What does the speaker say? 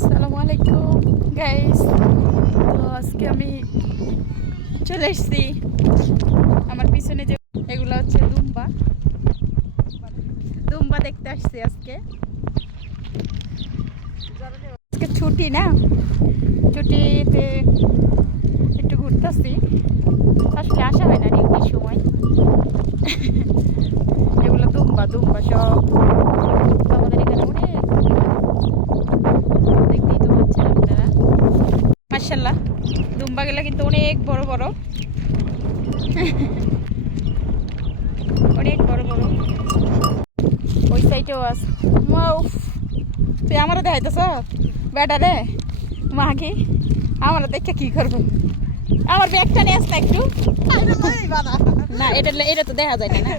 আসসালামু আলাইকুম গাইস। তো আজকে আমি চলে এসেছি আমার পিছনে যে এগুলো হচ্ছে দুম্বা দুম্বা দেখতে আসছি আজকে। আজকে ছুটি না, ছুটিতে একটু ঘুরতেছি। আসলে আসা হয় না ডিউটির সময়। এগুলো দুম্বা দুম্বা সব আমাদের এখানে অনেক দেখতেই তো পাচ্ছেন আপনারা। মাশাআল্লাহ দুম্বা গুলা কিন্তু অনেক বড় বড়, অনেক বড় বড়। ওই সাইডেও আছে। তুই আমারও দেখাইতেছ বেটা রে মাকে, আমার দেখে কি করবো? আমার ব্যাগটা নিয়ে আস না একটু। না এটা এটা তো দেখা যায় না।